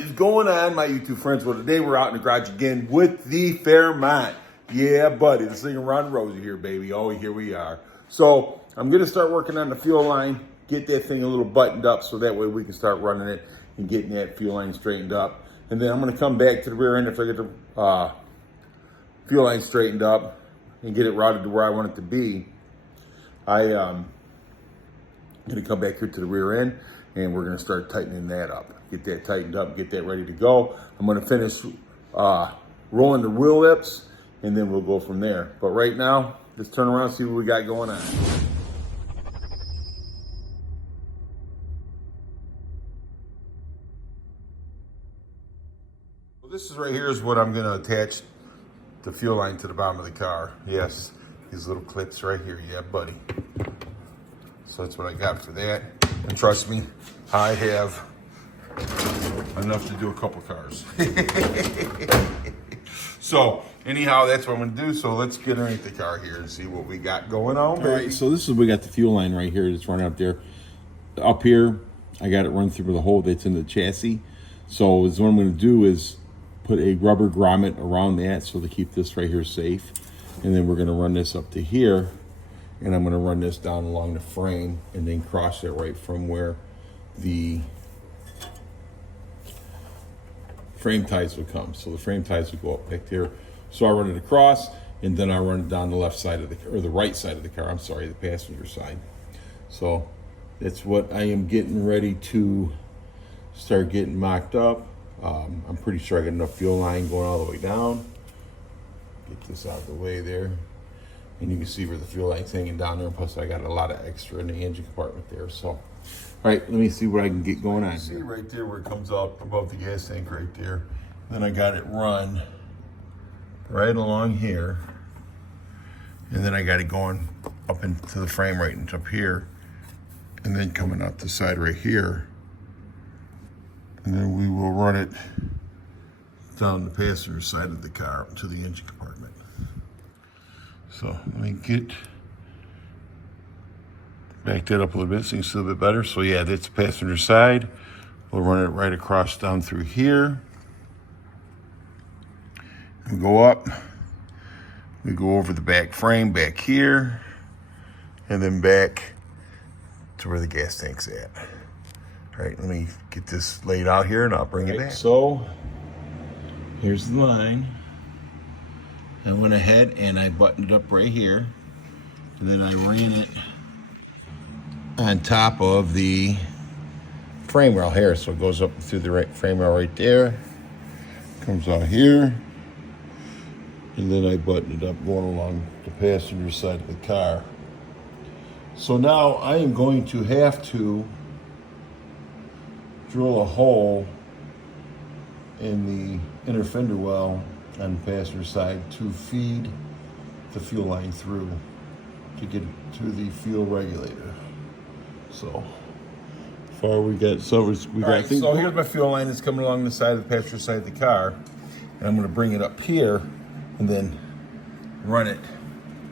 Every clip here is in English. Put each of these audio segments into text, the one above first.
is going on, my YouTube friends? Well, today we're out in the garage again with the Fairmont. Yeah, buddy, the thing around Rosie here, baby. Oh, here we are. So I'm going to start working on the fuel line, get that thing a little buttoned up so that way we can start running it and getting that fuel line straightened up. And then I'm going to come back to the rear end after I get the fuel line straightened up and get it routed to where I want it to be. I'm going to come back here to the rear end and we're going to start tightening that up. Get that tightened up, get that ready to go. I'm going to finish rolling the wheel lips and then we'll go from there. But right now, let's turn around and see what we got going on. Well, this is right here is what I'm going to attach the fuel line to the bottom of the car. Yes, these little clips right here. Yeah, buddy. So that's what I got for that. And trust me, I have enough to do a couple cars. So anyhow, that's what I'm gonna do. So let's get underneath the car here and see what we got going on. All right, so this is, we got the fuel line right here that's running up there. Up here, I got it run through the hole that's in the chassis. So what I'm gonna do is put a rubber grommet around that so to keep this right here safe. And then we're gonna run this up to here. And I'm gonna run this down along the frame and then cross it right from where the frame ties would come. So the frame ties would go up back there. So I run it across and then I run it down the left side of the car, or the right side of the car, I'm sorry, the passenger side. So that's what I am getting ready to start getting mocked up. I'm pretty sure I got enough fuel line going all the way down. Get this out of the way there. And you can see where the fuel line's hanging down there. Plus I got a lot of extra in the engine compartment there. So, all right, let me see what I can get going on. See right there where it comes out above the gas tank right there. Then I got it run right along here. And then I got it going up into the frame right into up here. And then coming out the side right here. And then we will run it down the passenger side of the car to the engine compartment. So let me back that up a little bit so you can see a little bit better. So yeah, that's the passenger side. We'll run it right across down through here. And go up. We go over the back frame back here. And then back to where the gas tank's at. All right, let me get this laid out here and I'll bring it back. So here's the line. I went ahead and I buttoned it up right here. And then I ran it on top of the frame rail here. So it goes up through the frame rail right there. Comes out here. And then I buttoned it up going along the passenger side of the car. So now I am going to have to drill a hole in the inner fender well on the passenger side to feed the fuel line through to get to the fuel regulator. So far we got, so we got. Right, so here's my fuel line that's coming along the side of the passenger side of the car, and I'm going to bring it up here and then run it.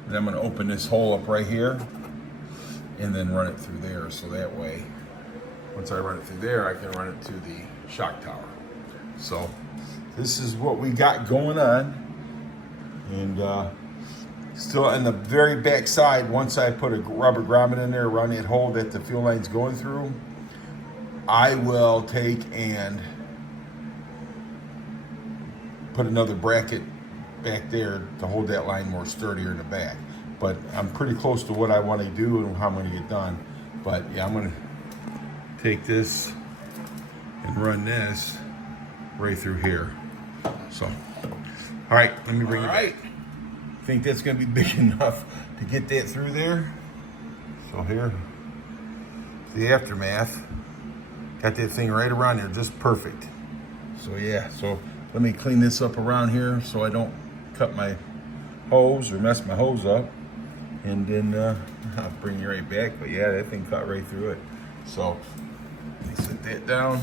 And I'm going to open this hole up right here and then run it through there. So that way, once I run it through there, I can run it to the shock tower. So this is what we got going on. And still on the very back side, once I put a rubber grommet in there around that hole that the fuel line's going through, I will take and put another bracket back there to hold that line more sturdier in the back. But I'm pretty close to what I want to do and how I'm going to get done. But yeah, I'm going to take this and run this right through here. So, all right, let me bring it back. I think that's gonna be big enough to get that through there. So here, the aftermath. Got that thing right around there, just perfect. So yeah, so let me clean this up around here so I don't cut my hose or mess my hose up. And then I'll bring you right back. But yeah, that thing cut right through it. So let me set that down.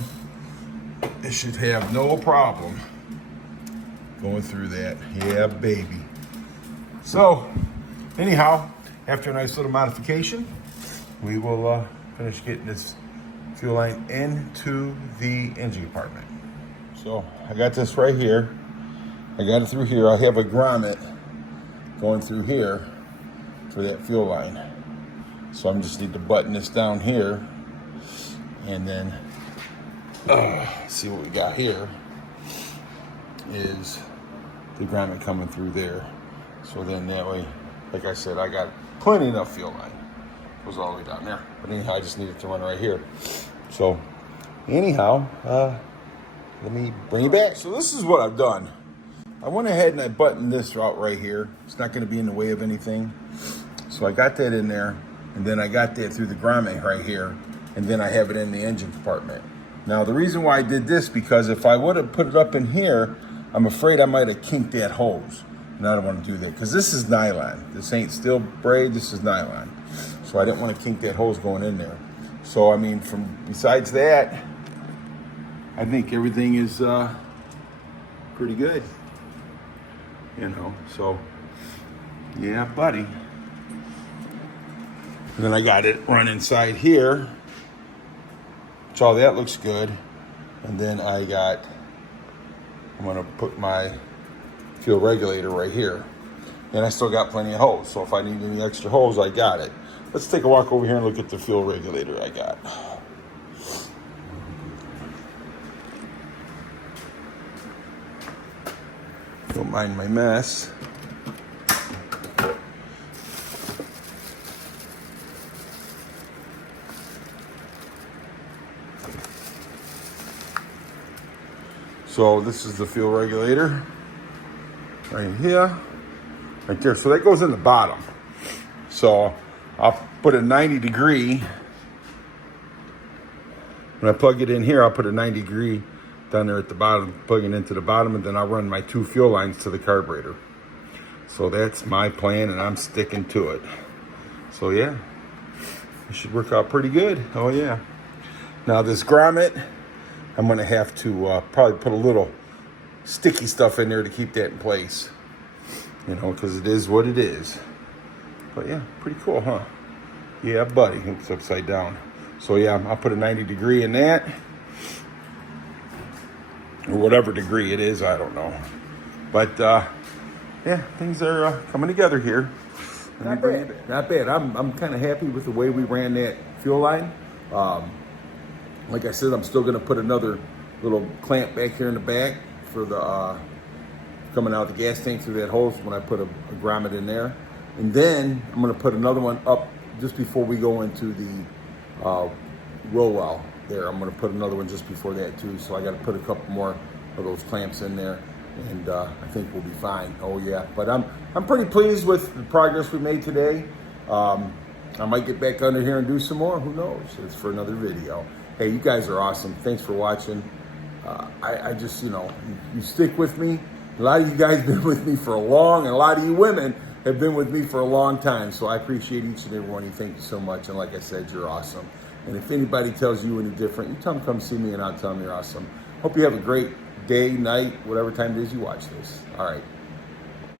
It should have no problem going through that. Yeah, baby. So, anyhow, after a nice little modification, we will finish getting this fuel line into the engine compartment. So I got this right here. I got it through here. I have a grommet going through here for that fuel line. So I'm just need to button this down here, and then see what we got here is the grommet coming through there. So then that way, like I said, I got plenty enough fuel line. Goes all the way down there. But anyhow, I just needed to run right here. So anyhow, let me bring you back. So this is what I've done. I went ahead and I buttoned this out right here. It's not going to be in the way of anything. So I got that in there, and then I got that through the grommet right here, and then I have it in the engine compartment. Now the reason why I did this, because if I would have put it up in here, I'm afraid I might have kinked that hose. And I don't want to do that, because this is nylon. This ain't steel braid, this is nylon. So I didn't want to kink that hose going in there. So I mean, besides that, I think everything is pretty good. You know, so yeah, buddy. And then I got it run inside here, which all that looks good. And then I'm gonna put my fuel regulator right here. And I still got plenty of hose, so if I need any extra hose, I got it. Let's take a walk over here and look at the fuel regulator I got. Don't mind my mess. So this is the fuel regulator right here, right there. So that goes in the bottom. So I'll put a 90 degree. When I plug it in here, I'll put a 90 degree down there at the bottom, plug it into the bottom, and then I'll run my 2 fuel lines to the carburetor. So that's my plan, and I'm sticking to it. So yeah, it should work out pretty good. Oh yeah. Now this grommet, I'm gonna have to probably put a little sticky stuff in there to keep that in place. You know, because it is what it is. But yeah, pretty cool, huh? Yeah, buddy. It's upside down. So yeah, I'll put a 90 degree in that. Or whatever degree it is, I don't know. But yeah, things are coming together here. Not bad. Not bad. I'm kind of happy with the way we ran that fuel line. Like I said, I'm still going to put another little clamp back here in the back for the coming out the gas tank through that hose when I put a grommet in there. And then I'm going to put another one up just before we go into the roll well there. I'm going to put another one just before that too. So I got to put a couple more of those clamps in there, and I think we'll be fine. Oh yeah, but I'm pretty pleased with the progress we made today. I might get back under here and do some more. Who knows? It's for another video. Hey, you guys are awesome. Thanks for watching. I just, you know, you stick with me. A lot of you guys have been with me for a long, and a lot of you women have been with me for a long time. So I appreciate each and every one of you. Thank you so much. And like I said, you're awesome. And if anybody tells you any different, you tell them come see me, and I'll tell them you're awesome. Hope you have a great day, night, whatever time it is you watch this. All right.